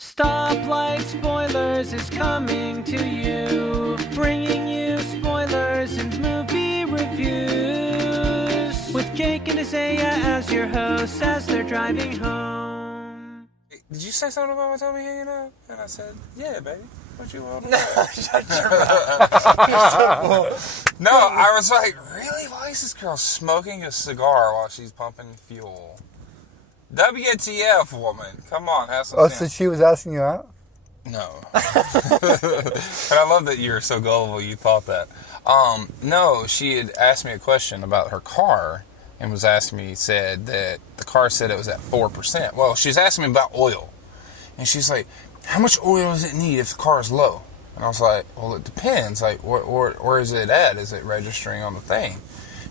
Stoplight Spoilers is coming to you, bringing you spoilers and movie reviews, with Jake and Isaiah as your hosts as they're driving home. Did you say something about my tummy hanging out? And I said, yeah, baby. What you want? No, shut your mouth. No, I was like, really? Why is this girl smoking a cigar while she's pumping fuel? WTF, woman. Come on, have some sense. So she was asking you out? No. But I love that you were so gullible you thought that. No, she had asked me a question about her car and was asking me, said that the car said it was at 4%. Well, she was asking me about oil. And she's like, how much oil does it need if the car is low? And I was like, well, it depends. Like, where is it at? Is it registering on the thing?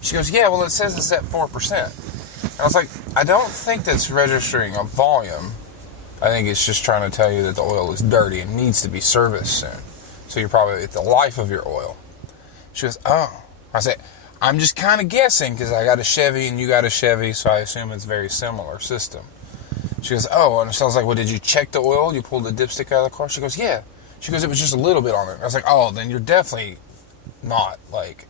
She goes, yeah, well, it says it's at 4%. And I was like, I don't think that's registering on volume. I think it's just trying to tell you that the oil is dirty and needs to be serviced soon. So you're probably at the life of your oil. She goes, oh. I said, I'm just kind of guessing because I got a Chevy and you got a Chevy, so I assume it's a very similar system. She goes, oh. And so I was like, well, did you check the oil? You pulled the dipstick out of the car? She goes, yeah. She goes, it was just a little bit on there. I was like, oh, then you're definitely not, like,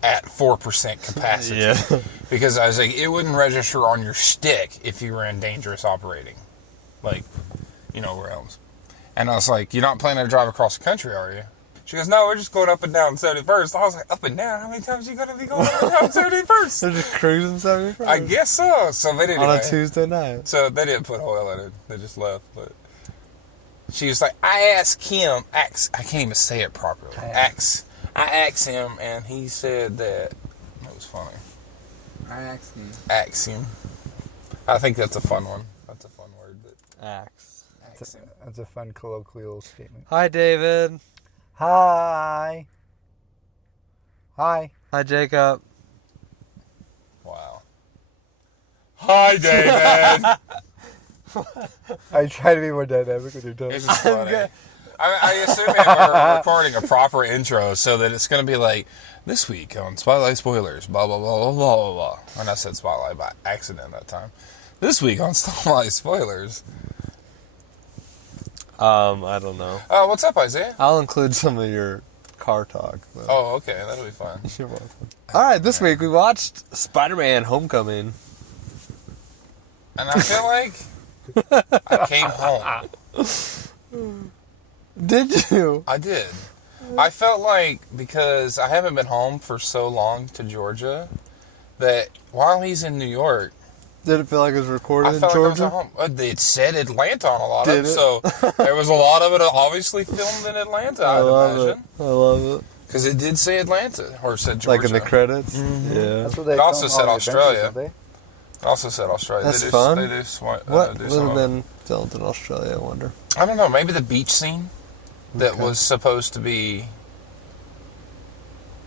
at 4% capacity. Yeah. Because I was like, it wouldn't register on your stick if you were in dangerous operating. Like, you know, realms. And I was like, you're not planning to drive across the country, are you? She goes, no, we're just going up and down 71st. I was like, up and down? How many times are you going to be going up and down 71st? They're just cruising 71st? I guess so. So they didn't. On a Tuesday night. So they didn't put oil in it. They just left. But she was like, I asked him, I can't even say it properly. I asked him, and he said that, it was funny. Asked him. I think that's a fun one. That's a fun word. But Axe. That's a fun colloquial statement. Hi, David. Hi. Hi, Jacob. Wow. Hi, David. I try to be more dynamic with your tone. This is funny. I assume we're recording a proper intro so that it's going to be like, this week on Spotlight Spoilers, blah, blah, blah, blah, blah, blah, blah. And I said Spotlight by accident that time. This week on Stoplight Spoilers. I don't know. What's up, Isaiah? I'll include some of your car talk. But... Oh, okay. That'll be fun. You're welcome. All right, this week we watched Spider-Man Homecoming. And I feel like I came home. Did you? I did. I felt like, because I haven't been home for so long to Georgia, that while he's in New York, Did it feel like it was recorded in I felt Georgia? like I was at home. It said Atlanta on a lot Did of it, it? so there was a lot of it obviously filmed in Atlanta, I'd imagine. I love it. Because it did say Atlanta, or it said Georgia. Like in the credits? Mm-hmm. Yeah. That's what they It also film said all the Australia. adventures, It also said Australia. That's they fun. They What do would some have of it. been filmed in Australia, I wonder? I don't know, maybe the beach scene that Okay. was supposed to be...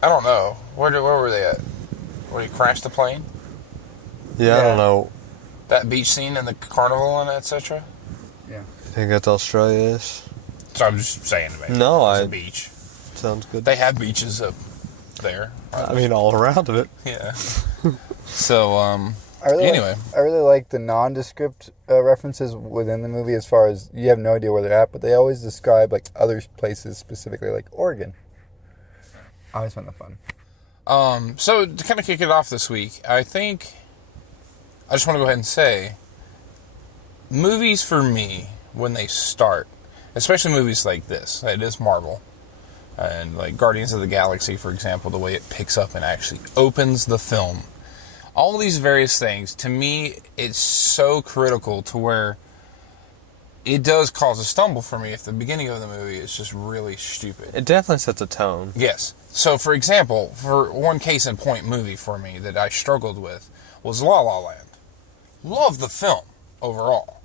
I don't know. Where were they at? Where he crashed the plane? Yeah, I don't know. That beach scene and the carnival and etc. Yeah. I think that's Australia-ish. So I'm just saying, maybe. No, it's I- a beach. Sounds good. They have beaches up there. I mean, all around it. Yeah. So, I really like the nondescript references within the movie, as far as you have no idea where they're at, but they always describe like other places, specifically like Oregon. I always find that fun. So to kind of kick it off this week, I think I just want to go ahead and say, movies for me, when they start, especially movies like this, it is Marvel, and like Guardians of the Galaxy, for example, the way it picks up and actually opens the film. All these various things, to me, it's so critical to where it does cause a stumble for me if the beginning of the movie is just really stupid. It definitely sets a tone. Yes. So, for example, for one case in point movie for me that I struggled with was La La Land. Love the film overall.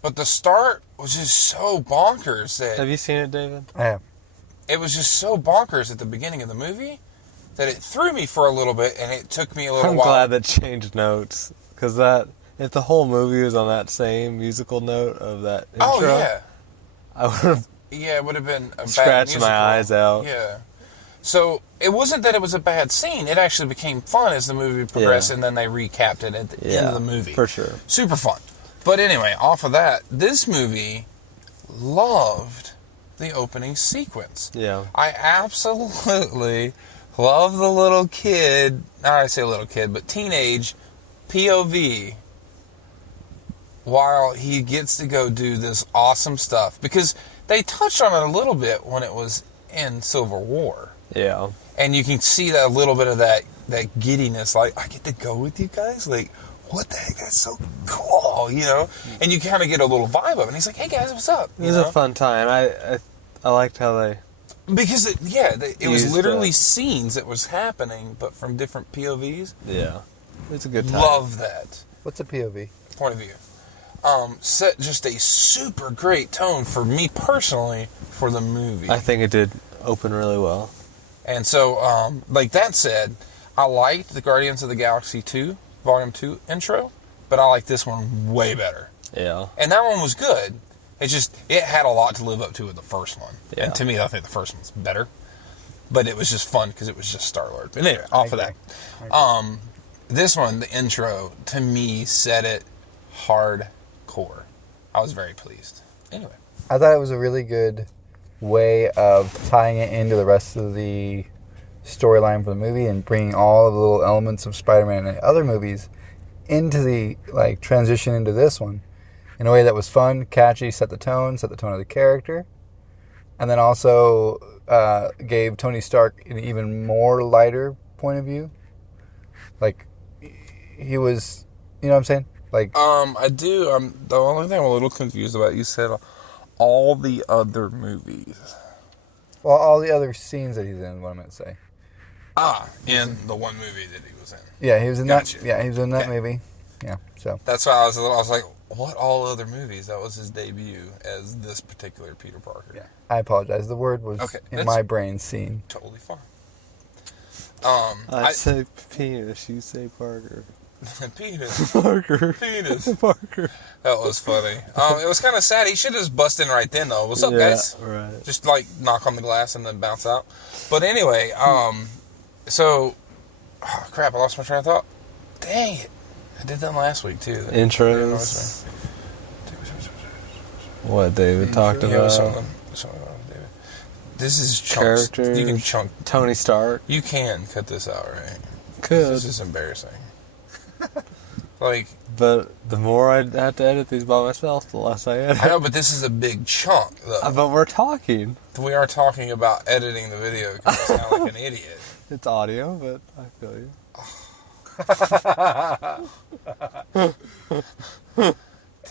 But the start was just so bonkers that... Have you seen it, David? I have. It was just so bonkers at the beginning of the movie that it threw me for a little bit, and it took me a little I'm while. glad that changed notes. Because if the whole movie was on that same musical note of that intro, Oh, yeah. I would have Yeah, it would have been a bad scratched musical. my eyes out. Yeah. So, it wasn't that it was a bad scene. It actually became fun as the movie progressed, Yeah. and then they recapped it at the end of the movie. For sure. Super fun. But anyway, off of that, this movie loved the opening sequence. Yeah. I absolutely love the little kid, not I say little kid, but teenage POV while he gets to go do this awesome stuff. Because they touched on it a little bit when it was in Civil War. Yeah. And you can see that a little bit of that giddiness, like, I get to go with you guys? Like, what the heck? That's so cool, you know? And you kind of get a little vibe of it. And he's like, hey guys, what's up? It was a fun time. I liked how they... Because, it was literally that. scenes that was happening, but from different POVs. Yeah. It's a good time. Love that. What's a POV? Point of view. Set just a super great tone for me personally for the movie. I think it did open really well. And so, like that said, I liked the Guardians of the Galaxy 2, Volume 2 intro, but I like this one way better. Yeah. And that one was good. It had a lot to live up to with the first one. Yeah. And to me, I think the first one's better. But it was just fun because it was just Star-Lord. But anyway, off of that. This one, the intro, to me, set it hardcore. I was very pleased. Anyway. I thought it was a really good way of tying it into the rest of the storyline for the movie and bringing all of the little elements of Spider-Man and other movies into the transition into this one in a way that was fun, catchy, set the tone of the character, and then also gave Tony Stark an even more lighter point of view. Like, he was, you know what I'm saying? Like, I do. The only thing I'm a little confused about, you said all the other movies. Well, all the other scenes that he's in, what I'm going to say. In the one movie that he was in. Yeah, he was in Gotcha. that. Yeah, he was in that movie. Yeah, so. That's why I was like, what all other movies? That was his debut as this particular Peter Parker. Yeah, I apologize. The word was in my brain scene. Totally fine. I say penis, you say Parker. Penis. Parker. Penis. Parker. That was funny. It was kind of sad. He should have just bust in right then, though. What's up, guys? Right. Just, knock on the glass and then bounce out. But anyway, so... Oh, crap, I lost my train of thought. Dang it. I did that last week, too. Intros. What David talked Yeah, about. something David. This is chunks. Characters. You can chunk. Tony Stark. You can cut this out, right? Could. This is embarrassing. But the more I have to edit these by myself, the less I edit. I know, but this is a big chunk, though. But we're talking. We are talking about editing the video because I sound like an idiot. It's audio, but I feel you.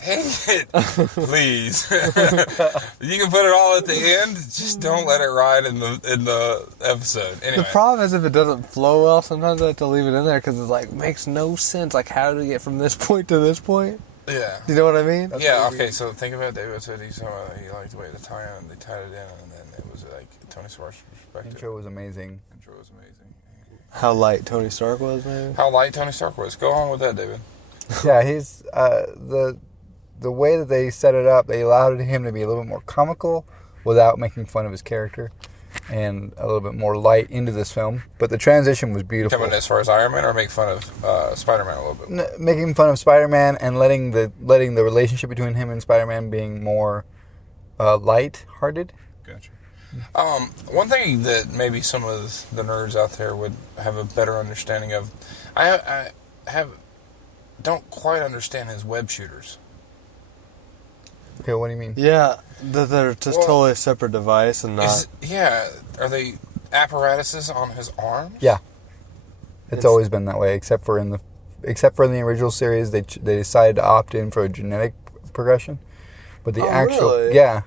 Dang it. Please. You can put it all at the end. Just don't let it ride in the episode. Anyway. The problem is if it doesn't flow well, sometimes I have to leave it in there because it makes no sense. How do we get from this point to this point? Yeah. Do you know what I mean? Yeah, okay, so think about David said he liked the way the tie-in, they tied it in, and then it was Tony Stark's perspective. Intro was amazing. Intro was amazing. How light Tony Stark was, maybe? How light Tony Stark was. Go on with that, David. Yeah, he's the way that they set it up, they allowed him to be a little bit more comical without making fun of his character, and a little bit more light into this film. But the transition was beautiful. Coming as far as Iron Man, or make fun of Spider-Man a little bit? Making fun of Spider-Man and letting the relationship between him and Spider-Man being more light-hearted. Gotcha. One thing that maybe some of the nerds out there would have a better understanding of, I don't quite understand his web shooters. Okay, what do you mean? Yeah, they're just totally a separate device and not... Are they apparatuses on his arms? Yeah. It's always been that way, except for in the original series, they decided to opt in for a genetic progression. But the really? Yeah.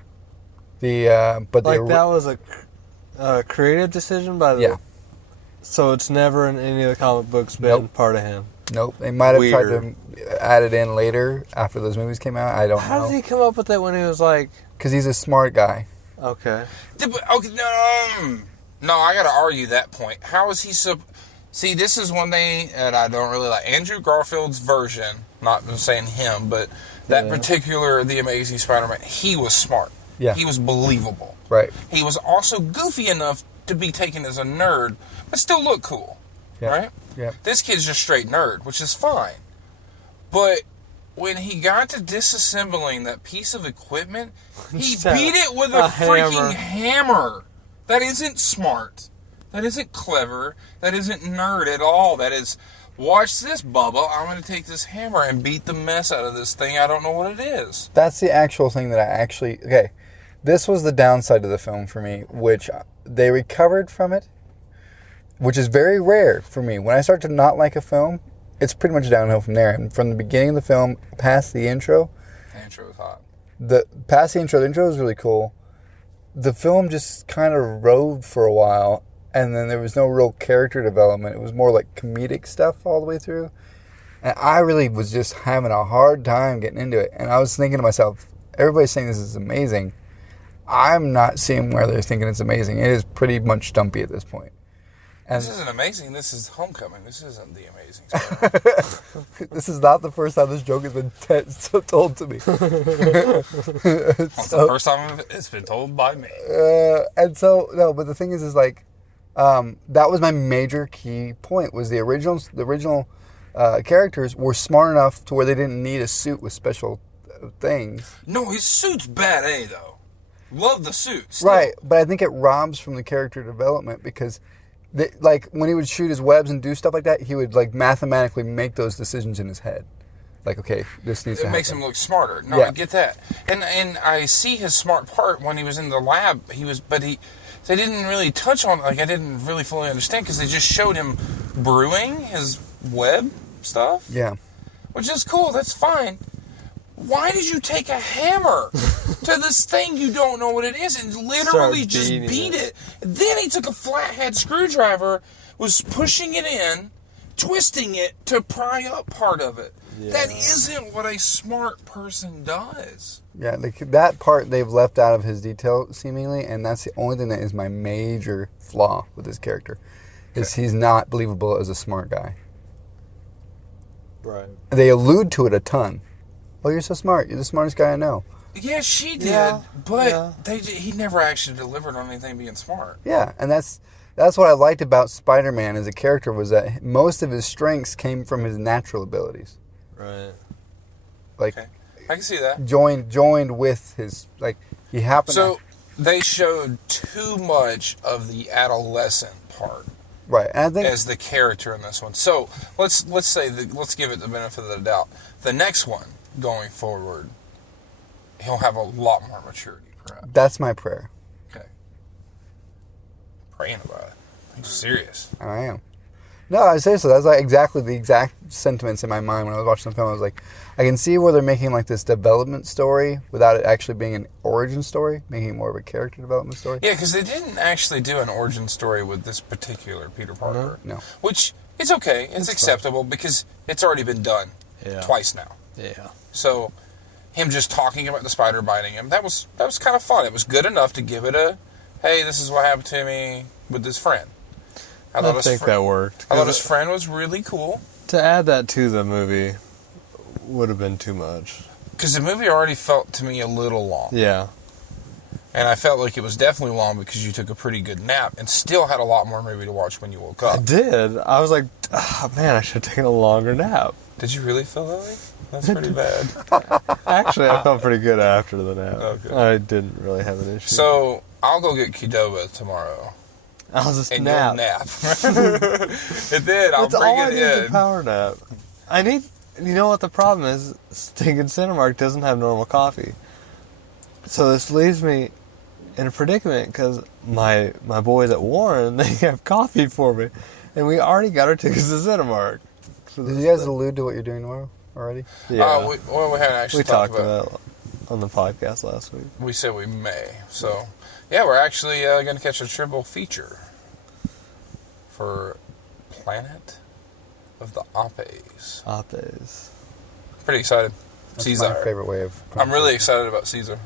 But that was a creative decision by the... Yeah. So it's never in any of the comic books been part of him? Nope. They might have tried to add it in later after those movies came out. I don't know. How did he come up with that when he was like... Because he's a smart guy. Okay. Okay, no, I gotta argue that point. How is he See, this is one thing that I don't really like. Andrew Garfield's version, not saying him, but that particular The Amazing Spider-Man, he was smart. Yeah. He was believable. Right. He was also goofy enough to be taken as a nerd, but still look cool. Yeah. Right? Yeah. This kid's just straight nerd, which is fine. But when he got to disassembling that piece of equipment, he Shut beat up. it with a freaking hammer. hammer. That isn't smart. That isn't clever. That isn't nerd at all. That is, watch this, Bubba. I'm going to take this hammer and beat the mess out of this thing. I don't know what it is. That's the actual thing that I actually... Okay, this was the downside of the film for me, which they recovered from it, which is very rare for me. When I start to not like a film, it's pretty much downhill from there. And from the beginning of the film, past the intro... The intro was hot. The intro was really cool. The film just kind of rode for a while, and then there was no real character development. It was more like comedic stuff all the way through. And I really was just having a hard time getting into it. And I was thinking to myself, everybody's saying this is amazing. I'm not seeing where they're thinking it's amazing. It is pretty much dumpy at this point. And this isn't amazing. This is Homecoming. This isn't the amazing story. this is not the first time this joke has been told to me. That's the first time it's been told by me. And so, no, but the thing is like, that was my major key point, was the original characters were smart enough to where they didn't need a suit with special things. No, his suit's bad A, though. Love the suit. Still. Right, but I think it robs from the character development because... like, when he would shoot his webs and do stuff like that, he would, like, mathematically make those decisions in his head. Like, okay, this needs to happen. It makes him look smarter. No, Yeah. I get that. And I see his smart part when he was in the lab. They didn't really touch on, like, I didn't really fully understand because they just showed him brewing his web stuff. Yeah. Which is cool, that's fine. Why did you take a hammer to this thing you don't know what it is and literally just beat it? Then he took a flathead screwdriver, was pushing it in, twisting it to pry up part of it. Yeah. That isn't what a smart person does. Yeah, that part they've left out of his detail, seemingly, and that's the only thing that is my major flaw with his character, is he's not believable as a smart guy. Right. They allude to it a ton. Oh, you're so smart. You're the smartest guy I know. Yeah, she did, but he never actually delivered on anything being smart. Yeah, and that's what I liked about Spider-Man as a character, was that most of his strengths came from his natural abilities. Right. Like, okay. I can see that. Joined with his, like, he happened they showed too much of the adolescent part. Right, and I think as the character in this one. So let's give it the benefit of the doubt. The next one going forward, he'll have a lot more maturity, perhaps. That's my prayer. Okay. Praying about it. I'm serious. I am. No, seriously, that's like exactly the exact sentiments in my mind when I was watching the film. I was like, I can see where they're making like this development story without it actually being an origin story, making it more of a character development story. Yeah, because they didn't actually do an origin story with this particular Peter Parker. No. Which, it's okay. It's acceptable because it's already been done twice now. Yeah. So, him just talking about the spider biting him, that was kind of fun. It was good enough to give it a, hey, this is what happened to me with this friend. I think that worked. I thought his friend was really cool. To add that to the movie would have been too much. Because the movie already felt to me a little long. Yeah. And I felt like it was definitely long because you took a pretty good nap and still had a lot more movie to watch when you woke up. I did. I was like, oh, man, I should have taken a longer nap. Did you really feel that way? That's pretty bad. Actually, I felt pretty good after the nap. Okay. I didn't really have an issue. So, I'll go get Qdoba tomorrow. I'll just and nap. You'll nap. It did. I'll bring all it I need in. is a power nap. You know what the problem is? Stinking Cinemark doesn't have normal coffee. So this leaves me in a predicament because my boys at Warren, they have coffee for me. And we already got our tickets to Cinemark. Did you guys allude to what you're doing tomorrow already? Yeah. We hadn't actually talked about it on the podcast last week. We said we may. So, yeah, we're actually going to catch a triple feature for Planet of the Apes. Apes. Pretty excited. That's Caesar. my favorite way of... I'm really excited about Caesar.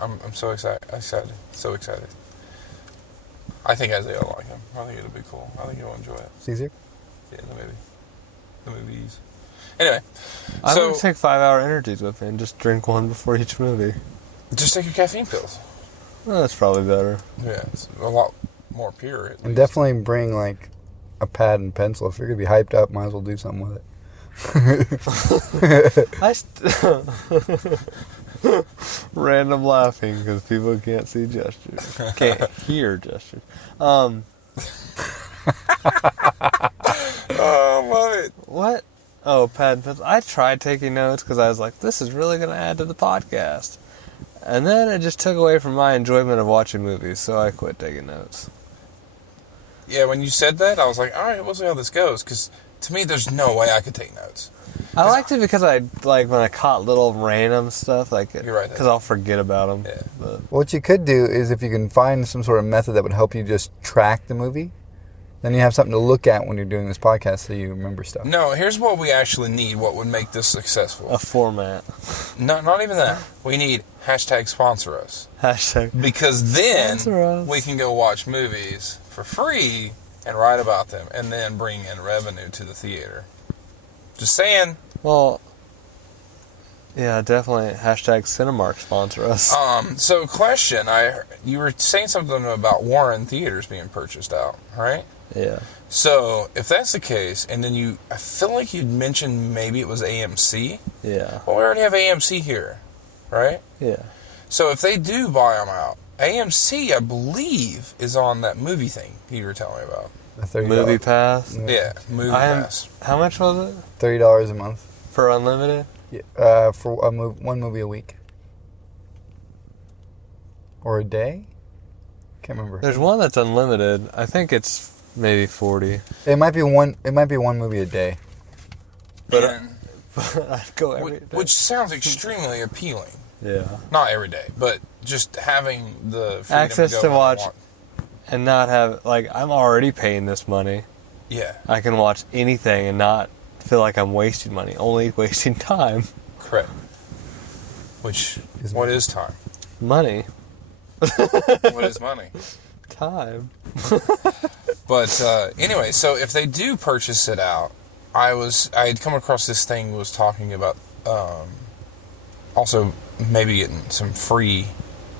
I'm so excited. So excited. I think Isaiah will like him. I think it'll be cool. I think he'll enjoy it. Caesar? Yeah, the movies. Anyway. I'm going to take 5-hour energies with me and just drink one before each movie. Just take your caffeine pills. Well, that's probably better. Yeah, it's a lot more pure. And definitely bring, like, a pad and pencil. If you're going to be hyped up, might as well do something with it. Random laughing because people can't see gestures. Can't hear gestures. Oh, love it. What? Oh, pad and pencil. I tried taking notes because I was like, this is really going to add to the podcast. And then it just took away from my enjoyment of watching movies, so I quit taking notes. Yeah, when you said that, I was like, all right, we'll see how this goes. Because to me, there's no way I could take notes. I liked it because I like when I caught little random stuff, like You're right, because I'll forget about them. Yeah. But What you could do is if you can find some sort of method that would help you just track the movie, then you have something to look at when you're doing this podcast so you remember stuff. No, here's what we actually need, what would make this successful. a format. No, not even that. We need hashtag sponsor us. Hashtag. Because then Sponsor us. we can go watch movies for free and write about them and then bring in revenue to the theater. Just saying. Well, yeah, definitely. Hashtag Cinemark sponsor us. So question, you were saying something about Warren Theaters being purchased out, right? Yeah. So if that's the case, and then I feel like you'd mentioned maybe it was AMC. Yeah. Well, we already have AMC here, right? Yeah. So if they do buy them out, AMC, I believe, is on that movie thing you were telling me about. The $30. Movie pass. Yeah, movie pass. How much was it $30 a month. for unlimited? Yeah, for one movie a week. Or a day? Can't remember. There's one that's unlimited. I think it's maybe 40. It might be one movie a day. But I'd go every day. which sounds extremely appealing. Yeah. Not every day, but just having the freedom Access to, go to when I watch. want. And not have, like, I'm already paying this money. Yeah, I can watch anything and not feel like I'm wasting money, only wasting time. correct. Which, what is time? Money. What is money? Time. But anyway, so if they do purchase it out, I had come across this thing was talking about also maybe getting some free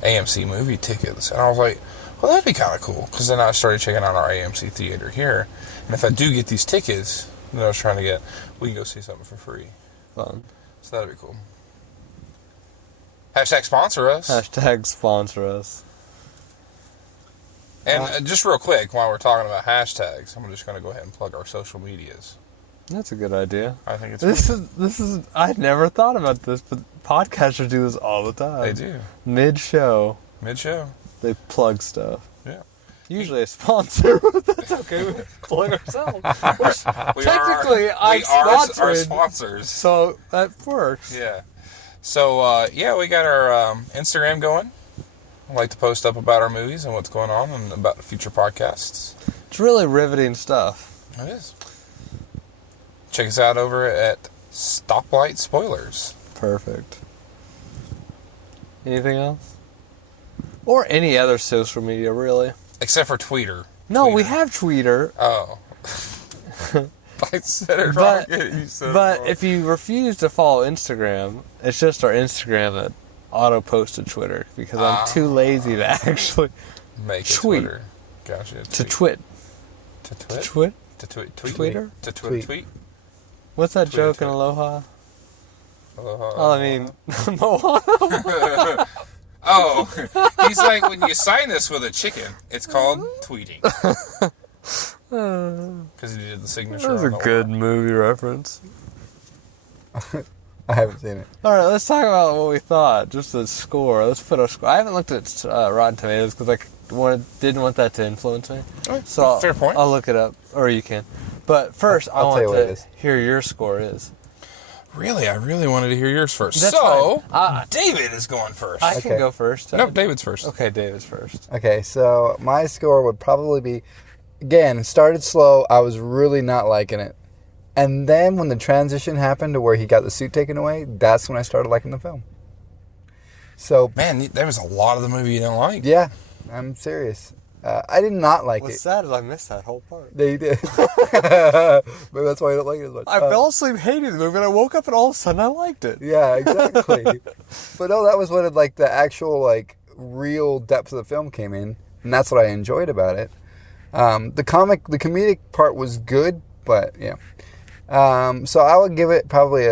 AMC movie tickets, and I was like, well, that'd be kind of cool, because then I started checking out our AMC theater here, and if I do get these tickets that I was trying to get, we can go see something for free. Fun. So that'd be cool. Hashtag sponsor us. Hashtag sponsor us. And just real quick, while we're talking about hashtags, I'm just going to go ahead and plug our social medias. That's a good idea. I think it's This is. I'd never thought about this, but podcasters do this all the time. They do. Mid-show, Mid-show. they plug stuff. Yeah. Usually a sponsor, but that's okay. We plug ourselves. Technically, I'm we are our sponsored, sponsors. so that works. Yeah. So, we got our Instagram going. I like to post up about our movies and what's going on and about future podcasts. It's really riveting stuff. It is. Check us out over at StoplightSpoilers. Perfect. Anything else? Or any other social media, really. Except for Tweeter. No, Tweeter. we have Tweeter. Oh. I said it But, wrong. You said it but wrong. if you refuse to follow Instagram, it's just our Instagram that auto-posted Twitter because I'm too lazy to actually Make a tweet. Twitter. Gotcha. to twit. To To twit? twit? To tweet. Tweet. Twitter? To Tweet. tweet. What's that Tweet, joke tweet. in Aloha? Aloha. Oh, I mean, Moana. Oh, he's like, when you sign this with a chicken, it's called tweeting. Because he did the signature. That was a on the good wall. movie reference. I haven't seen it. All right, let's talk about what we thought. Just the score. Let's put our score. I haven't looked at Rotten Tomatoes because I didn't want that to influence me. So fair point. I'll look it up, or you can. But first, I'll I tell you want what it to is. hear your score is. Really, I really wanted to hear yours first. That's so, fine. David is going first. I can Okay. go first. No, David's first. Okay, David's first. Okay, so my score would probably be, again, it started slow. I was really not liking it. And then when the transition happened to where he got the suit taken away, that's when I started liking the film. So, Man, there was a lot of the movie you didn't like. yeah, I'm serious. I did not like What's it. sad is I missed that whole part. They did. Maybe that's why I don't like it as much. I fell asleep hating the movie, and I woke up, and all of a sudden I liked it. Yeah, exactly. But no, that was when the actual real depth of the film came in, and that's what I enjoyed about it. The comedic part was good, but yeah. So I would give it probably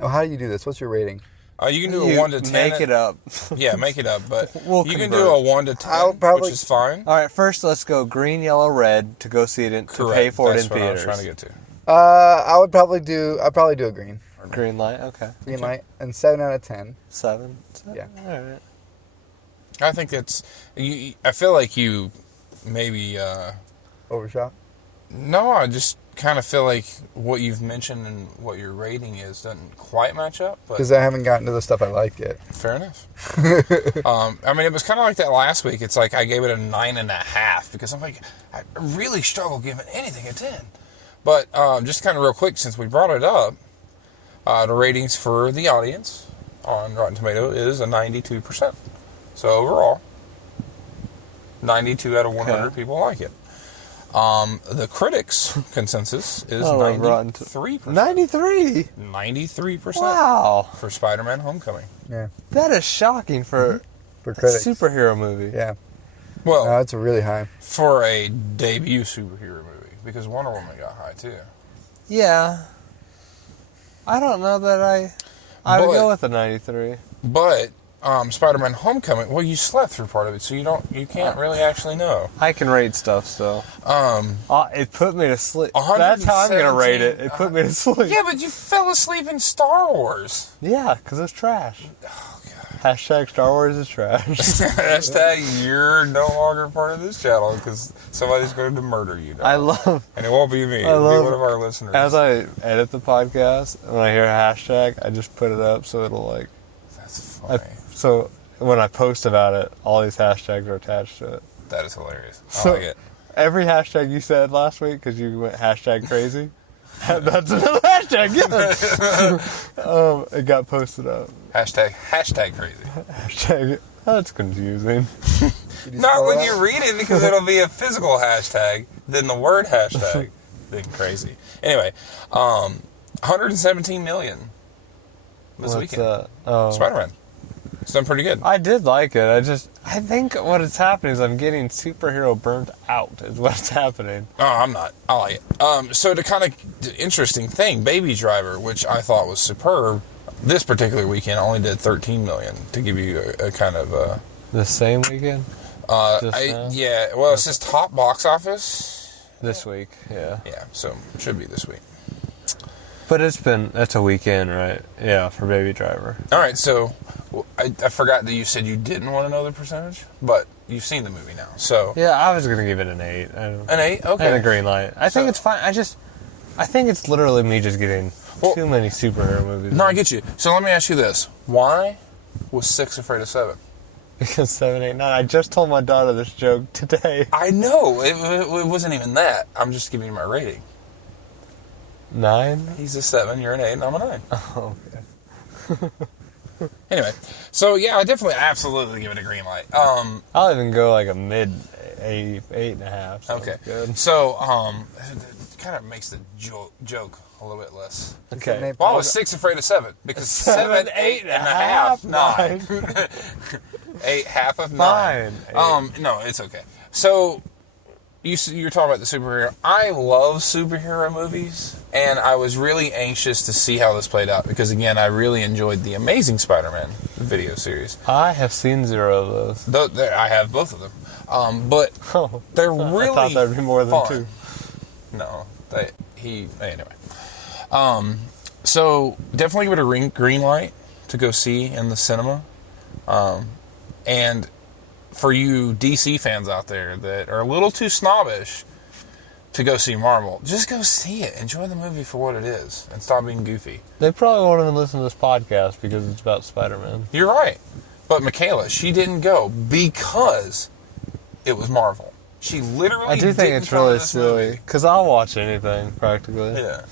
how do you do this? What's your rating? You can do a 1 to 10. Make it up. Yeah, make it up. But We'll you can convert. do a 1 to 10, which is fine. All right, first let's go green, yellow, red to go see it to pay for That's it in what theaters. I was trying to get to. I'd probably do a green. Green light, okay. Green light and 7 out of 10. 7? Yeah. All right. I think it's. I feel like you maybe. Overshot. No, I just kind of feel like what you've mentioned and what your rating is doesn't quite match up. Because I haven't gotten to the stuff I like yet. Fair enough. I mean, it was kind of like that last week. It's like I gave it a 9.5 because I'm like, I really struggle giving anything a 10. But just kind of real quick, since we brought it up, the ratings for the audience on Rotten Tomato is a 92%. So overall, 92 out of 100 people like it. The critics' consensus is 93%. 93? 93%. Wow. For Spider-Man Homecoming. Yeah. That is shocking for a critics. superhero movie. Yeah. Well, no, it's really high. For a debut superhero movie, because Wonder Woman got high too. Yeah. I don't know that I would go with a 93. But Spider-Man Homecoming, well, you slept through part of it, so you can't really actually know. I can rate stuff still. It put me to sleep. 117 That's how I'm gonna rate it. It put me to sleep. Yeah, but you fell asleep in Star Wars. Yeah, because it's trash. Oh, God. Hashtag Star Wars is trash. Hashtag you're no longer part of this channel because somebody's going to murder you now. And it won't be me. It'll be one of our listeners. As I edit the podcast, when I hear a hashtag, I just put it up so it'll like... That's funny. So when I post about it, all these hashtags are attached to it. That is hilarious. I So like it. every hashtag you said last week, because you went hashtag crazy, that's another hashtag, yes! It got posted up. Hashtag crazy. Hashtag, that's confusing. Not when you read it, because it'll be a physical hashtag, then the word hashtag, then crazy. Anyway, 117 million this weekend. Spider-Man. It's done pretty good. I did like it. I think what is happening is I'm getting superhero burnt out is what's happening. Oh, I'm not. I like it. So the kind of interesting thing, Baby Driver, which I thought was superb, this particular weekend only did 13 million, to give you a kind of... The same weekend? Yeah, well, it says top box office. This week, yeah. Yeah, so it should be this week. But that's a weekend, right? Yeah, for Baby Driver. All right, so I forgot that you said you didn't want to know the percentage, but you've seen the movie now, so... Yeah, I was going to give it an 8. An 8? Okay. And a green light. I think it's fine. I think it's literally me just getting too many superhero movies. No, I get you. So let me ask you this. Why was 6 afraid of 7? Because 7, 8, 9. I just told my daughter this joke today. I know. It wasn't even that. I'm just giving you my rating. 9? He's a 7, you're an 8, and I'm a 9. Oh, okay. Anyway, so yeah, I definitely absolutely give it a green light. I'll even go like a mid 8.5. So okay. Good. So, it kind of makes the joke a little bit less. Okay. Well, I was 6 afraid of 7 because 7, 8.5, 9. 8, half of 9. No, it's okay. So, you're talking about the superhero. I love superhero movies, and I was really anxious to see how this played out because, again, I really enjoyed the Amazing Spider-Man video series. I have seen 0 of those. I have both of them, but they're really. I thought there'd be more than fun. 2. No, anyway. So definitely give it a green light to go see in the cinema, and for you DC fans out there that are a little too snobbish to go see Marvel, just go see it. Enjoy the movie for what it is and stop being goofy. They probably won't even listen to this podcast because it's about Spider-Man. You're right. But Michaela, she didn't go because it was Marvel. She literally I do think it's really silly movie. because I'll watch anything practically. Yeah.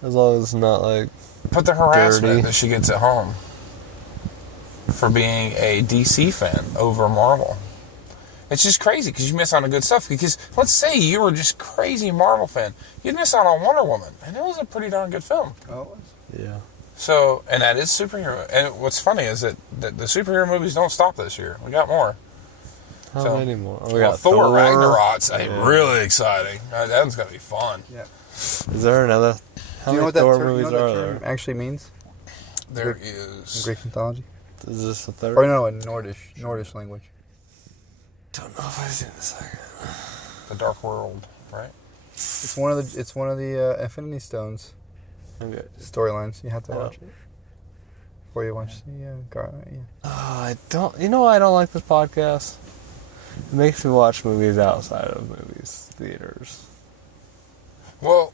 As long as it's not like But the harassment dirty. that she gets at home for being a DC fan over Marvel. It's just crazy because you miss out on good stuff. Because let's say you were just crazy Marvel fan. You'd miss out on Wonder Woman. And it was a pretty darn good film. Oh, yeah. So, and that is superhero. And what's funny is that the superhero movies don't stop this year. We got more. How many more? We Well, got Thor Ragnarok's really exciting. That one's going to be fun. yeah. Is there another How Do you know many what that Thor term, movies you know what are that term there? actually means? There In is. Greek mythology? Is this the third? Or no, in Nordish language. Don't know if I've seen the second. The Dark World, right? It's one of the Infinity Stones Okay. storylines. You have to I watch it before you watch the yeah. I don't. You know why I don't like this podcast? It makes me watch movies outside of movies theaters. Well,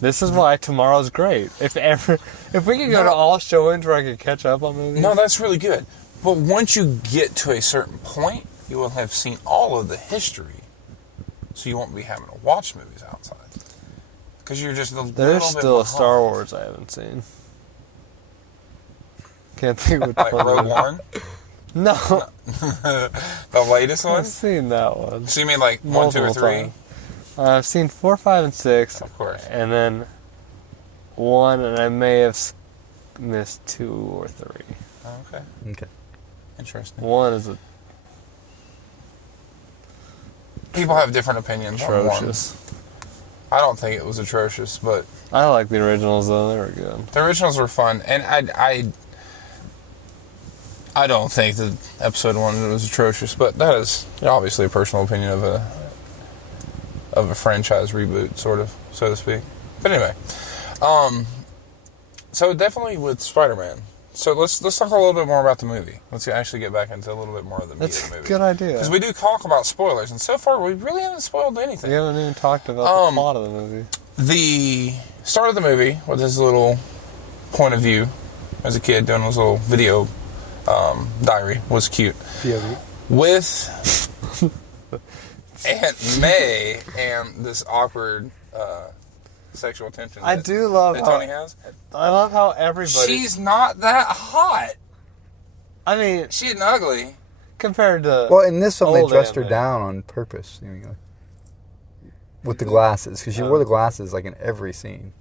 This is why tomorrow's great. If we could go to all showings where I could catch up on movies. no, that's really good. But once you get to a certain point, you will have seen all of the history. So you won't be having to watch movies outside. Because you're just a little There's bit still a behind. Star Wars I haven't seen. Can't think of which Like one. Rogue One? No, The latest one? I've seen that one. So you mean like 1, 2, or Multiple 3? times. I've seen 4, 5, and 6. Of course. And then 1, and I may have missed 2 or 3. Okay. Okay. Interesting. 1 is People have different opinions on 1. atrocious. I don't think it was atrocious, but I like the originals though; they were good. the originals were fun, and I don't think that episode 1 was atrocious, but that is obviously a personal opinion of a franchise reboot, sort of, so to speak. But anyway, so definitely with Spider-Man. So let's talk a little bit more about the movie. Let's actually get back into a little bit more of the meat That's of the a movie. good idea. Because we do talk about spoilers, and so far we really haven't spoiled anything. We haven't even talked about the plot of the movie. The start of the movie with his little point of view as a kid doing his little video diary was cute. POV. With Aunt May and this awkward sexual tension I do love that how Tony has. I love how everybody. She's not that hot. I mean, She isn't ugly. compared to Well, in this film, they Old dressed her Aunt May. down on purpose, seemingly. With the glasses, because she wore the glasses like in every scene.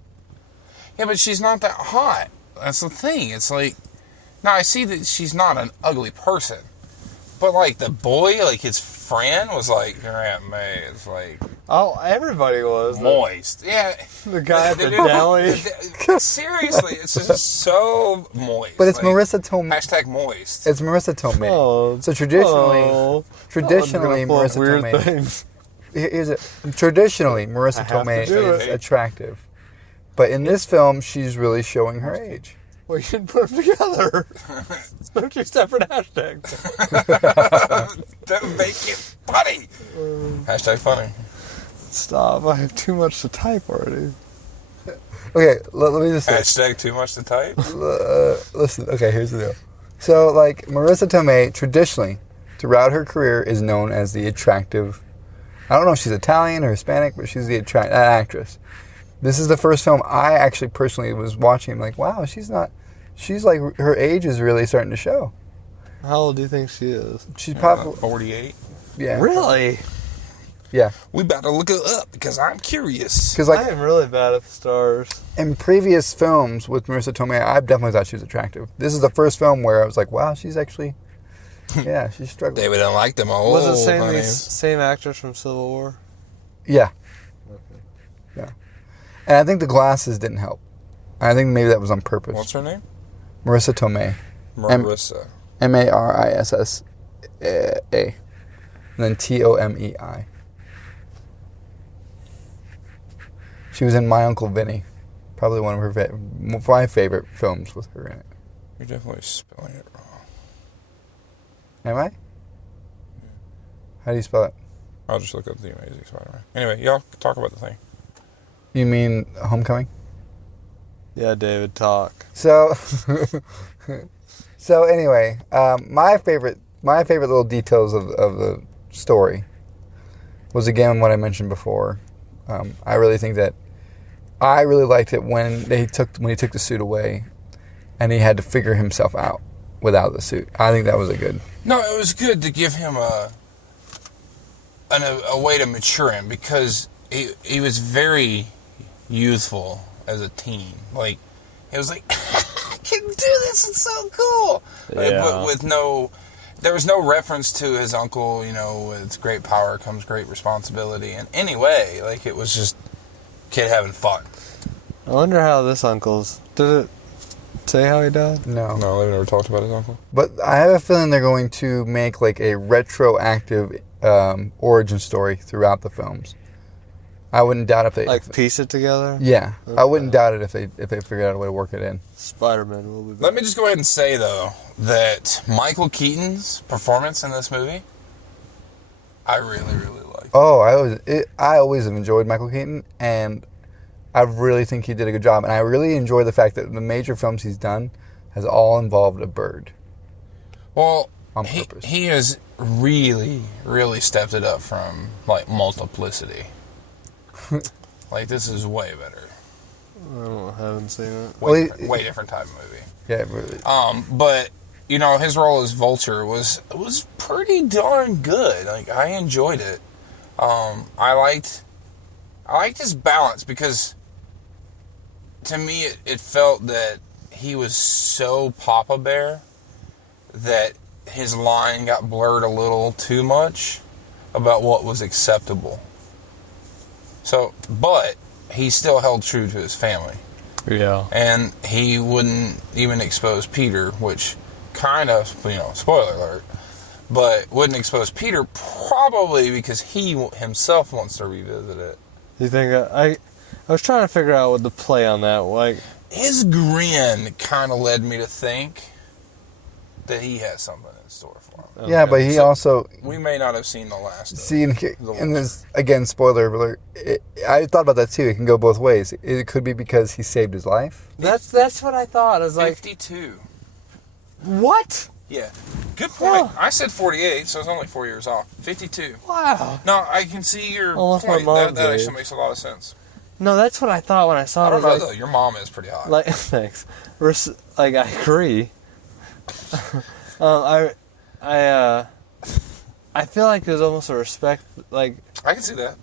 Yeah, but she's not that hot. That's the thing. It's like, now I see that she's not an ugly person, but like the boy, like his friend, was like, your Aunt May is like oh, everybody was moist. Yeah, the guy at the Dude, deli. seriously, it's just so moist. But it's like, Marissa Tomei. Hashtag moist. It's Marissa Tomei. Oh, So traditionally, oh, traditionally I'm gonna pull up Marissa weird Tomei. things. Here's it. Traditionally, Marissa I have to Tomei do is it. attractive, but in this film, she's really showing her age. We should put them together. They're 2 separate hashtags. Don't make it funny. Hashtag funny. Stop! I have too much to type already. Okay, let me just say. Hashtag too much to type. Listen, okay, here's the deal. So, like, Marissa Tomei, traditionally, throughout her career, is known as the attractive. I don't know if she's Italian or Hispanic, but she's the actress. This is the first film I actually personally was watching. I'm like, wow, she's like, her age is really starting to show. How old do you think she is? She's probably, 48. yeah. Really? Yeah. We about to look it up because I'm curious. Because, I like, am really bad at the stars. in previous films with Marissa Tomei, I definitely thought she was attractive. This is the first film where I was like, wow, she's actually, yeah, she's struggling. David didn't like them old. Was it same honey. same actress from Civil War? Yeah. Yeah. And I think the glasses didn't help. I think maybe that was on purpose. What's her name? Marissa Tomei. Marissa. Marissa. And then Tomei. She was in My Uncle Vinny. Probably one of her my favorite films with her in it. You're definitely spelling it wrong. Am I? How do you spell it? I'll just look up The Amazing Spider-Man. Anyway, y'all talk about the thing. You mean Homecoming? Yeah, David, talk. So, so anyway, my favorite little details of the story was again what I mentioned before. I really think that I really liked it when he took the suit away, and he had to figure himself out without the suit. I think that was a good. No, it was good to give him a way to mature him because he was very youthful as a teen. Like, it was like, I can do this, it's so cool. Yeah. But with there was no reference to his uncle, with great power comes great responsibility in any way. Like, it was just kid having fun. I wonder how this uncle's... Did it say how he died? No. No, they've never talked about his uncle. But I have a feeling they're going to make like a retroactive origin story throughout the films. I wouldn't doubt if they... Like, piece it together? Yeah. Okay. I wouldn't doubt it if they figured out a way to work it in. Spider-Man will be back. Let me just go ahead and say, though, that Michael Keaton's performance in this movie, I really, really like. Oh, I always have enjoyed Michael Keaton, and I really think he did a good job. And I really enjoy the fact that the major films he's done has all involved a bird. Well, On purpose. he has really, really stepped it up from, like, Multiplicity. Like, this is way better. I haven't seen it. Way different type of movie. Yeah, really. But, you know, his role as Vulture was pretty darn good. Like, I enjoyed it. I liked his balance because, to me, it felt that he was so Papa Bear that his line got blurred a little too much about what was acceptable. So, but he still held true to his family. Yeah. And he wouldn't even expose Peter, which kind of, spoiler alert, but wouldn't expose Peter probably because he himself wants to revisit it. You think I was trying to figure out what the play on that, like, His grin kind of led me to think that he has something in store for him. okay. Yeah, but he also... We may not have seen the last of See, it. in this, again, spoiler alert, I thought about that too. It can go both ways. It could be because he saved his life. That's what I thought. I was like, 52. what? Yeah. Good point. Oh. I said 48, so it's only 4 years off. 52. Wow. No, I can see your Almost my point. mom's That age. actually makes a lot of sense. No, that's what I thought when I saw I it. don't know, was though. Your mom is pretty hot. like, thanks. Like, I agree. I feel like there's almost a respect, like I can see that.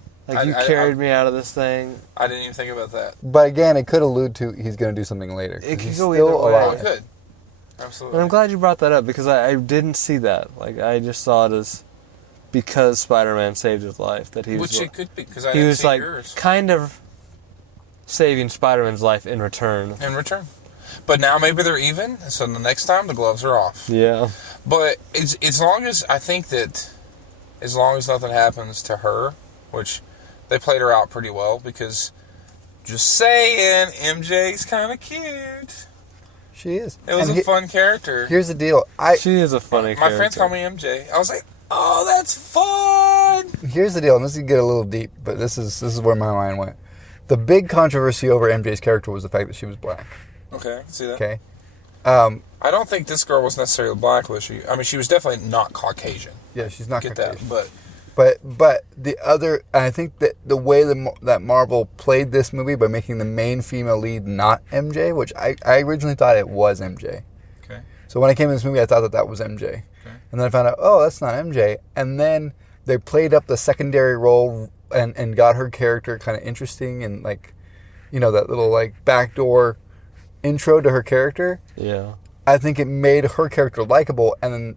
you carried me out of this thing. I didn't even think about that. But again, it could allude to he's going to do something later. It could He's go still either way. Oh, alive. it could. And Absolutely. I'm glad you brought that up because I didn't see that. Like, I just saw it as because Spider-Man saved his life that he was. Which it could be, because I he didn't was see like yours. kind of saving Spider-Man's life in return. In return. But now maybe they're even, so the next time the gloves are off. Yeah. But as long as, I think that, as long as nothing happens to her, which they played her out pretty well, because, just saying, MJ's kind of cute. She is. It was And a fun character. Here's the deal. She is a funny My character. friends call me MJ. I was like, oh, that's fun! Here's the deal, and this is get a little deep, but this is where my mind went. The big controversy over MJ's character was the fact that she was black. Okay, I can see that. Okay. I don't think this girl was necessarily black, was she? I mean, she was definitely not Caucasian. Yeah, she's not Get Caucasian. that, but But the other, I think that the way that Marvel played this movie by making the main female lead not MJ, which I originally thought it was MJ. okay. So when I came to this movie, I thought that was MJ. Okay. And then I found out, oh, that's not MJ. And then they played up the secondary role and got her character kind of interesting and like, that little like backdoor intro to her character. Yeah. I think it made her character likable and then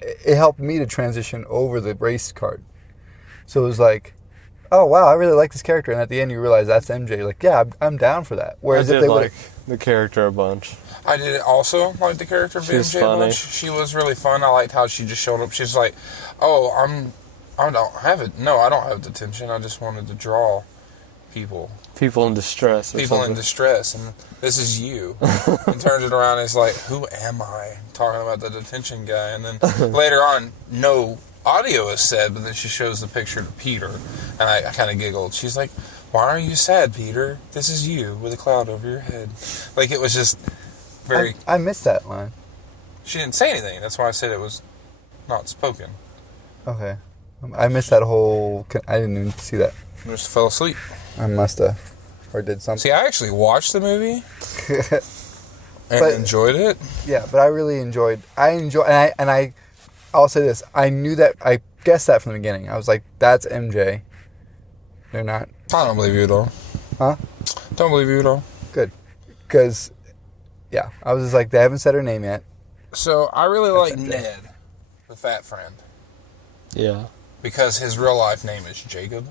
it helped me to transition over the race card. So it was like, oh wow, I really like this character, and at the end you realize that's MJ. You're like, yeah, I'm down for that. Whereas I if did they like the character a bunch. I did also like the character of She's MJ funny. much. She was really fun. I liked how she just showed up. She's like, oh, I don't have it. No, I don't have detention. I just wanted to draw people People in distress. Or in something. distress, and this is you. And turns it around and is like, who am I? Talking about the detention guy. And then later on, no audio is said, but then she shows the picture to Peter, and I kind of giggled. She's like, why are you sad, Peter? This is you with a cloud over your head. Like, it was just very... I missed that line. She didn't say anything. That's why I said it was not spoken. Okay. I missed that whole... I didn't even see that. I just fell asleep. I must have. Or did something. See, I actually watched the movie and But- enjoyed it. Yeah, but I really enjoyed... I'll say this. I knew that... I guessed that from the beginning. I was like, that's MJ. They're not... I don't believe you at all. Huh? Don't believe you at all. Good. Because, yeah. I was just like, they haven't said her name yet. So, I really like MJ. Ned, the fat friend, Yeah. because his real life name is Jacob.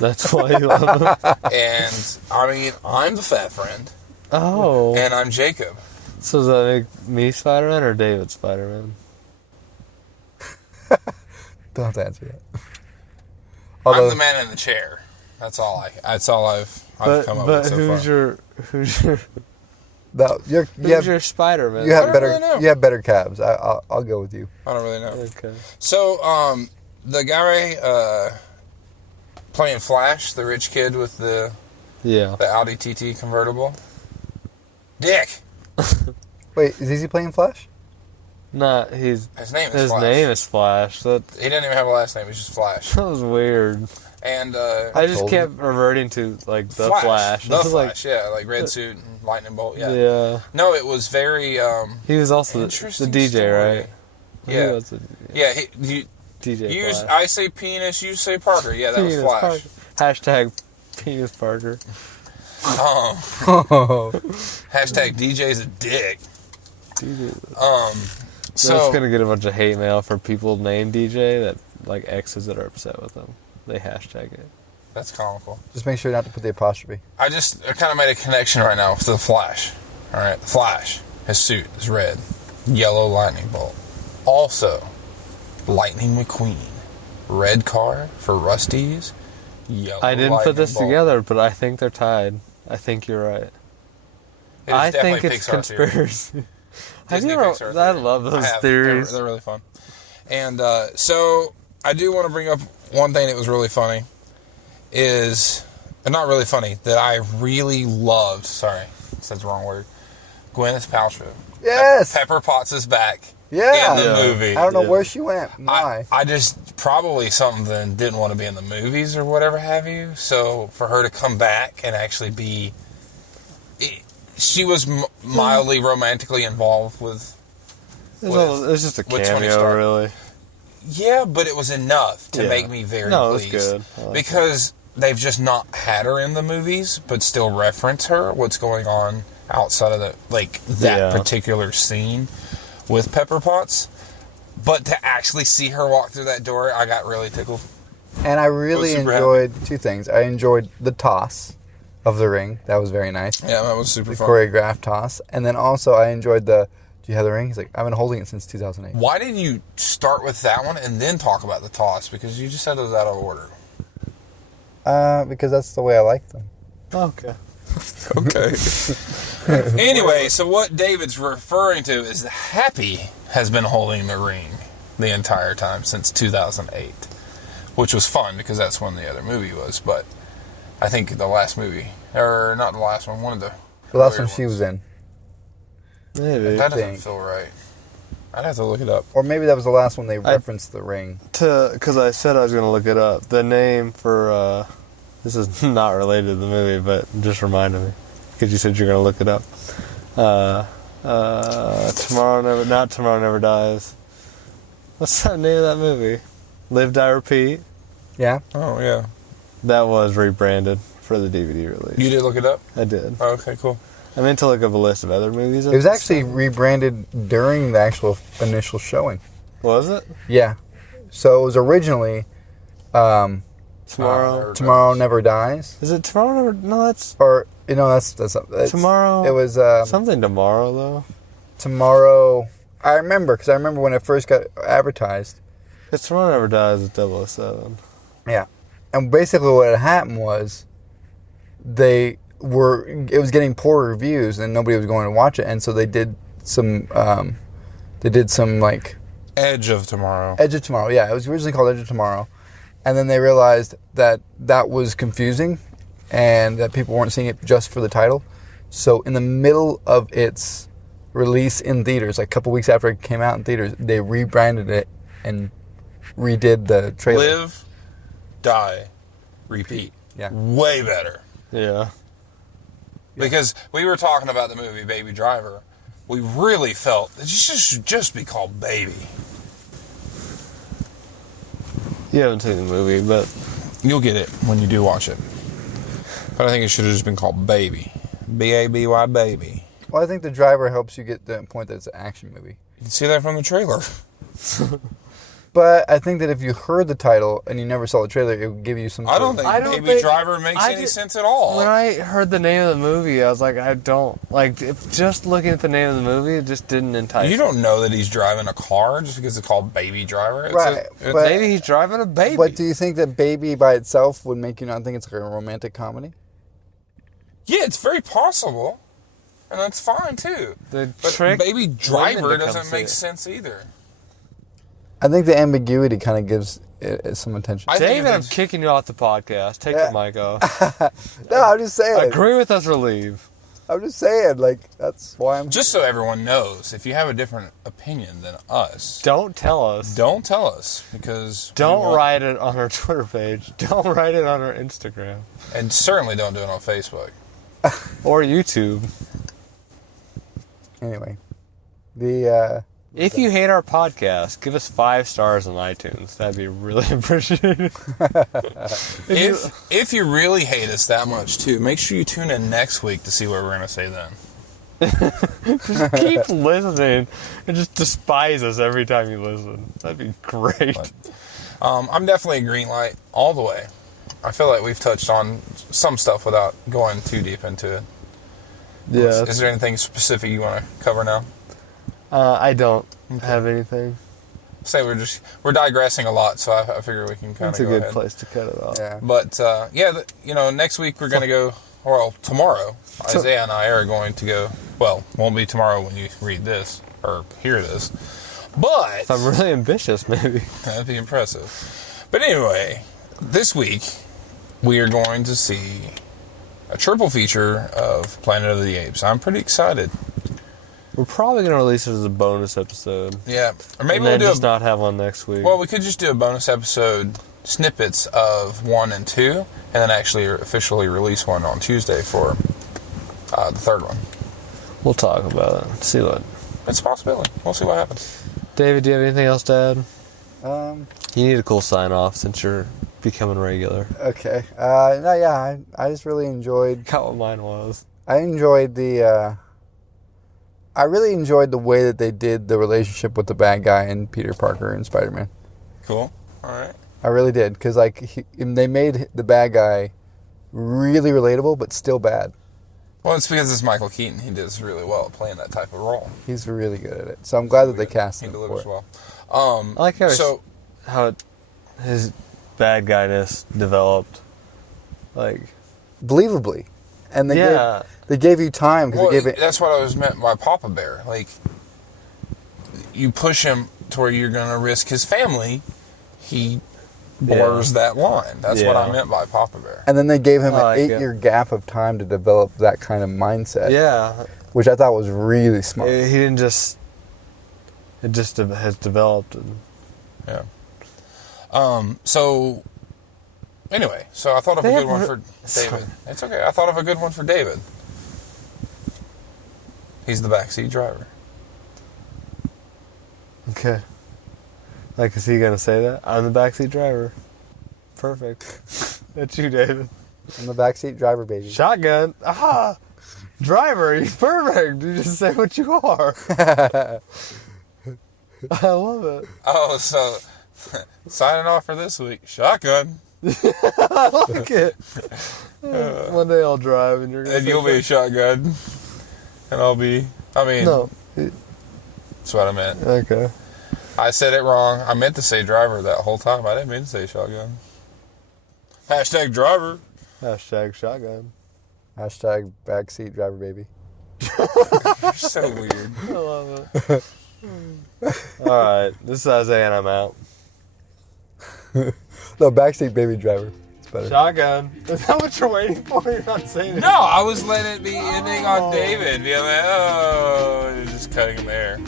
That's why you love him. And, I mean, I'm the fat friend. Oh. And I'm Jacob. So does that make me Spider-Man or David Spider-Man? Don't have to answer that. I'm the man in the chair. That's all I've come up with so far. Who's your Who's your Spider-Man? You have I don't better. really know. You have better calves. I'll go with you. I don't really know. Okay. So, the guy playing Flash, the rich kid with the Audi TT convertible, Dick. Wait, is he playing Flash? Nah, His name is his Flash. name is Flash. He didn't even have a last name. He's just Flash. That was weird. And I just kept reverting to like the Flash. The Like, Flash, yeah, like red suit and lightning bolt. Yeah. Yeah. No, it was very. He was also the interesting DJ, story. right? Yeah. He was the Yeah. DJ. Flash. I say penis. You say Parker. Yeah, that was Flash. Parker. Hashtag penis Parker. Hashtag DJ's a dick. DJ. So That's gonna get a bunch of hate mail for people named DJ that like exes that are upset with them. They hashtag it. that's comical. Just make sure not to put the apostrophe. I kind of made a connection right now with the Flash. All right, the Flash. His suit is red, yellow lightning bolt. Also, Lightning McQueen, red car for Rusty's. Yellow. I didn't put this bolt. together, but I think they're tied. I think you're right. It is I think definitely it's Pixar theory. conspiracy. Have Disney you ever? Pixar I theory. love those have. theories. They're really fun. And so I do want to bring up one thing that was really funny. Not really funny, that I really loved. Sorry, I said the wrong word. Gwyneth Paltrow. Yes. Pepper Potts is back. Yeah. In the movie. I don't know where she went. Why? I just probably something didn't want to be in the movies or whatever have you. So for her to come back and actually be, she was mildly romantically involved with. It's just a with Tony cameo, Stark. really. Yeah, but it was enough to Yeah. make me very No, it was pleased. good. I liked Because they've just not had her in the movies, but still reference her, what's going on outside of that particular scene with Pepper Potts. But to actually see her walk through that door, I got really tickled. And I really super enjoyed two things. I enjoyed the toss of the ring. That was very nice. Yeah, that was super The fun. choreographed toss. And then also I enjoyed do you have the ring? He's like, I've been holding it since 2008. Why didn't you start with that one and then talk about the toss? Because you just said it was out of order. Because that's the way I like them. Okay. Okay. Anyway, so what David's referring to is that Happy has been holding the ring the entire time since 2008, which was fun because that's when the other movie was. But I think the last movie, or not the last one, one of the last one earlier she was in. Maybe. That doesn't feel right. I'd have to look it up. Or maybe that was the last one they referenced the ring. Because I said I was going to look it up. The name for this is not related to the movie, but just reminded me because you said you're going to look it up. Tomorrow Never Dies. What's the name of that movie? Live, Die, Repeat. Yeah. Oh yeah. That was rebranded for the DVD release. You did look it up? I did. Oh, okay, cool. I meant to look up a list of other movies. It was actually rebranded during the actual initial showing. Was it? Yeah. So it was originally Tomorrow Never Dies. Is it Tomorrow Never? No, that's Or that's Tomorrow. It was something tomorrow though. Tomorrow. I remember because I remember when it first got advertised. It's Tomorrow Never Dies at 007. Yeah. And basically what had happened was it was getting poor reviews and nobody was going to watch it, and so they did some like Edge of Tomorrow. Edge of Tomorrow. Yeah, it was originally called Edge of Tomorrow. And then they realized that was confusing and that people weren't seeing it just for the title. So in the middle of its release in theaters, like a couple weeks after it came out in theaters, they rebranded it and redid the trailer. Live, Die, Repeat. Yeah. Way better. Yeah. Because we were talking about the movie Baby Driver. We really felt it should just be called Baby. You haven't seen the movie, but You'll get it when you do watch it. But I think it should have just been called Baby. B-A-B-Y, Baby. Well, I think the driver helps you get the point that it's an action movie. You can see that from the trailer. But I think that if you heard the title and you never saw the trailer, it would give you some. I don't think Baby Driver makes any sense at all. When I heard the name of the movie, I was like, I don't like. Just looking at the name of the movie, it just didn't entice me. You don't know that he's driving a car just because it's called Baby Driver, Right? But maybe he's driving a baby. But do you think that Baby by itself would make you not think it's like a romantic comedy? yeah, it's very possible, and that's fine too. The But trick Baby Driver women to come doesn't see make it. sense either. I think the ambiguity kind of gives it some attention. I think David, I'm it's- kicking you off the podcast. Take the mic off. No, I'm just saying. Agree with us or leave. I'm just saying. Like that's why I'm. Just so everyone knows, if you have a different opinion than us, Don't tell us. don't tell us because Don't write it on our Twitter page. Don't write it on our Instagram and certainly don't do it on Facebook. or YouTube. Anyway, the If you hate our podcast, give us 5 stars on iTunes. That'd be really appreciated. If you really hate us that much too, make sure you tune in next week to see what we're gonna say then. Just keep listening and just despise us every time you listen. That'd be great. I'm definitely a green light all the way. I feel like we've touched on some stuff without going too deep into it. Yeah. Is there anything specific you want to cover now? I don't have anything. Say we're digressing a lot, so I figure we can kind That's of a go good ahead. place to cut it off. yeah. But next week we're gonna go. Well, tomorrow Isaiah and I are going to go. Well, won't be tomorrow when you read this or hear this, but If I'm really ambitious, maybe. that'd be impressive. But anyway, this week we are going to see a triple feature of Planet of the Apes. I'm pretty excited. We're probably going to release it as a bonus episode. Yeah, or maybe And we'll then do just not have one next week. Well, we could just do a bonus episode, snippets of 1 and 2, and then actually officially release one on Tuesday for the third one. We'll talk about it. See what. It's a possibility. We'll see what happens. David, do you have anything else to add? Okay. You need a cool sign off since you're becoming regular. No, yeah. I just really enjoyed. Got what mine was. I enjoyed the. I really enjoyed the way that they did the relationship with the bad guy and Peter Parker and Spider-Man. Cool. All right. I really did, because they made the bad guy really relatable, but still bad. Well, it's because it's Michael Keaton. He does really well at playing that type of role. He's really good at it. So I'm glad that they cast He him delivers for it. well. I like how his bad guyness developed. Like, Believably. And yeah. they gave you time, because Well, they gave it. that's what I was meant by Papa Bear. Like, you push him to where you're going to risk his family. He blurs that line. That's what I meant by Papa Bear. And then they gave him I like an 8-year gap of time to develop that kind of mindset. Yeah. Which I thought was really smart. He didn't just... It just has developed. And Yeah. So, anyway, so I thought of a good one for David. It's okay. I thought of a good one for David. He's the backseat driver. Okay. Like, is he going to say that? I'm the backseat driver. Perfect. That's you, David. I'm the backseat driver, baby. Shotgun. Ah! Driver, you're perfect. You just say what you are. I love it. Oh, so signing off for this week. Shotgun. I like it. One day I'll drive and you're going to And you'll be a shotgun. And I'll be... I mean... No. That's what I meant. Okay. I said it wrong. I meant to say driver that whole time. I didn't mean to say shotgun. Hashtag driver. Hashtag shotgun. Hashtag backseat driver, baby. You're so weird. I love it. Alright. This is Isaiah and I'm out. No, backseat baby driver. It's better. Shotgun. Is that what you're waiting for? You're not saying it. No, I was letting it be ending on David. Being like, oh, you're just cutting him there.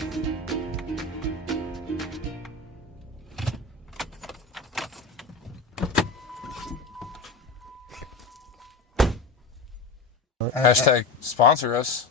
Hashtag sponsor us.